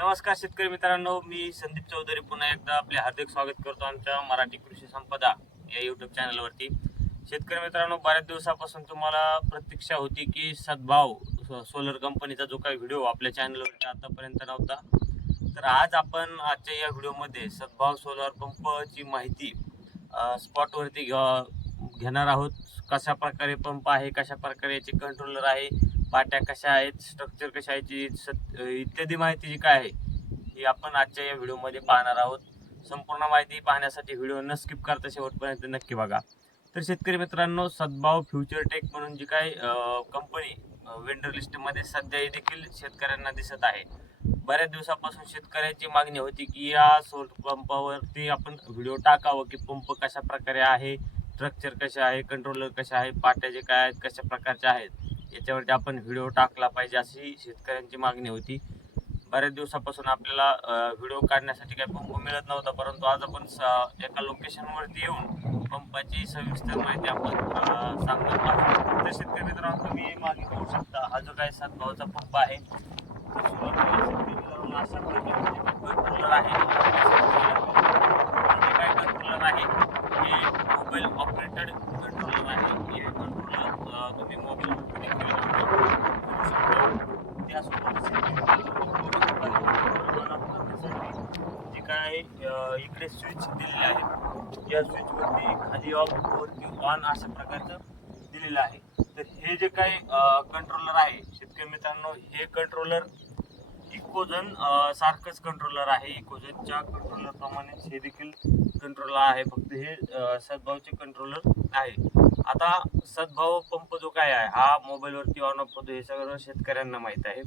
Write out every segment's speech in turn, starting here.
नमस्कार शेतकरी मित्रांनो, मी संदीप चौधरी पुन्हा एकदा आपले हार्दिक स्वागत करतो आमच्या मराठी कृषी संपदा या यूट्यूब चॅनलवरती। शेतकरी मित्रांनो, बऱ्याच दिवसापासून तुम्हाला प्रतीक्षा होती की सद्भाव सोलर कंपनीचा जो काही व्हिडिओ आपल्या चॅनलवरती आतापर्यंत नव्हता, तर आज आपण आजच्या या व्हिडिओमध्ये सद्भाव सोलर पंपची माहिती स्पॉटवरती घेणार आहोत। कशा प्रकारे पंप आहे, कशा प्रकारे याचे कंट्रोलर आहे, पाट्या कशा आहेत, स्ट्रक्चर कशा आहे, इत्यादी माहिती जी काय आहे ही आपण आजच्या या व्हिडिओमध्ये पाहणार आहोत। संपूर्ण माहिती पाहण्यासाठी व्हिडिओ न स्किप करता शेवटपर्यंत नक्की बघा। तर शेतकरी मित्रांनो, सद्भाव फ्युचर टेक म्हणून जी काय कंपनी वेंडर लिस्टमध्ये सध्या देखील शेतकऱ्यांना दिसत आहे। बऱ्याच दिवसापासून शेतकऱ्यांची मागणी होती की या सोलर पंपावरती आपण व्हिडिओ टाकावं की पंप कशा प्रकारे आहे, स्ट्रक्चर कसे आहे, कंट्रोलर कसे आहे, पाट्या जे काय आहेत कशा प्रकारच्या आहेत याच्यावरती आपण व्हिडिओ टाकला पाहिजे अशी शेतकऱ्यांची मागणी होती। बऱ्याच दिवसापासून आपल्याला व्हिडिओ काढण्यासाठी काही पंप मिळत नव्हता, परंतु आज आपण एका लोकेशनवरती येऊन पंपाची सविस्तर माहिती आपण सांगणार आहोत। तर शेतकरी मित्रांनो, तुम्ही मागे पाहू शकता हा जो काही सद्भावचा पंप आहे, अशा प्रकारचे कंट्रोलर आहे। काय कंट्रोलर आहे हे मोबाईल ऑपरेटेड कंट्रोलर आहे। हे कंट्रोलर तुम्ही मोबाईलवर जे काय इकडे स्विच दिलेले आहे, या स्विचवरती खाली ऑफ वरती ऑन अशा प्रकारचं दिलेलं आहे। तर हे जे काही कंट्रोलर आहे शेतकरी मित्रांनो, हे कंट्रोलर इकोझन सारखंच कंट्रोलर आहे। इकोझनच्या कंट्रोलर प्रमाणेच हे देखील कंट्रोलर आहे, फक्त हे सद्भावचे कंट्रोलर आहे। आता सद्भाव पंप जो काय आहे हा मोबाईलवरती ऑन ऑफ होतो हे सगळं शेतकऱ्यांना माहीत आहे,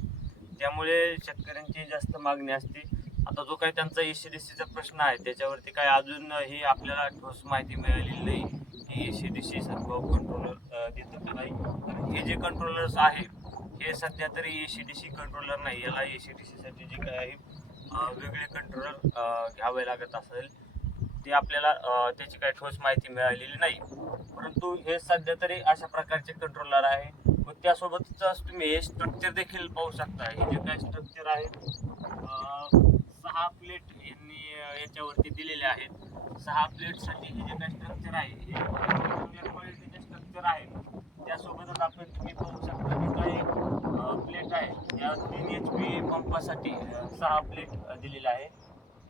त्यामुळे शेतकऱ्यांची जास्त मागणी असते। आता जो काही त्यांचा एसीडीसीचा प्रश्न आहे त्याच्यावरती काय अजूनही आपल्याला ठोस माहिती मिळालेली नाही की एसीडीसी सद्भाव कंट्रोलर देतं की नाही। तर हे जे कंट्रोलर्स आहे हे सध्या तरी एसीडीसी कंट्रोलर नाही, याला एसीडीसीसाठी जे काय आहे वेगळे कंट्रोलर घ्यावे लागत असेल ते आपल्याला त्याची काही ठोस माहिती मिळालेली नाही। परंतु हे सध्या तरी अशा प्रकारचे कंट्रोलर आहे व त्यासोबतच तुम्ही हे स्ट्रक्चर देखील पाहू शकता। हे जे काही स्ट्रक्चर आहे 6 प्लेट यांनी याच्यावरती दिलेले आहेत। 6 प्लेटसाठी हे जे काही स्ट्रक्चर आहे हे चांगल्या क्वालिटीचे स्ट्रक्चर आहे। त्यासोबतच आपण तुम्ही पाहू शकता की काही प्लेट आहे या 3 HP पंपासाठी 6 प्लेट दिलेल्या आहे।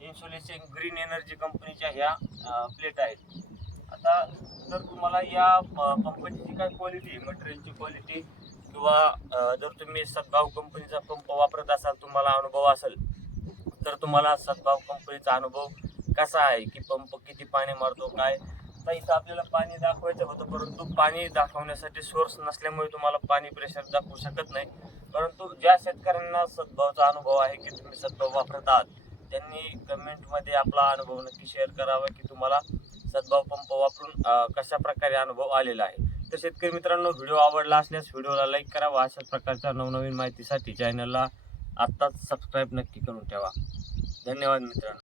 इन्सुलेशन ग्रीन एनर्जी कंपनीच्या ह्या प्लेट आहेत। आता जर तुम्हाला या पंपाची जी काय क्वालिटी मटेरियलची क्वालिटी किंवा जर तुम्ही सद्भाव कंपनीचा पंप वापरत असाल, तुम्हाला अनुभव असेल, तर तुम्हाला सद्भाव कंपनीचा अनुभव कसा आहे की पंप किती पाणी मारतो काय। तर इथं आपल्याला पाणी दाखवायचं होतं, परंतु पाणी दाखवण्यासाठी सोर्स नसल्यामुळे तुम्हाला पाणी प्रेशर दाखवू शकत नाही। परंतु ज्या शेतकऱ्यांना सद्भावचा अनुभव आहे की तुम्ही सद्भाव वापरत आहात, त्यांनी कमेंटमध्ये आपला अनुभव नक्की शेअर करावा की तुम्हाला सद्भाव पंप वापरून कशा प्रकारे अनुभव आलेला आहे। तर शेतकरी मित्रांनो, व्हिडिओ आवडला असल्यास व्हिडिओला लाईक करावा। अशाच प्रकारच्या नवनवीन माहितीसाठी चॅनलला आत्ताच सबस्क्राईब नक्की करून ठेवा। धन्यवाद मित्रांनो।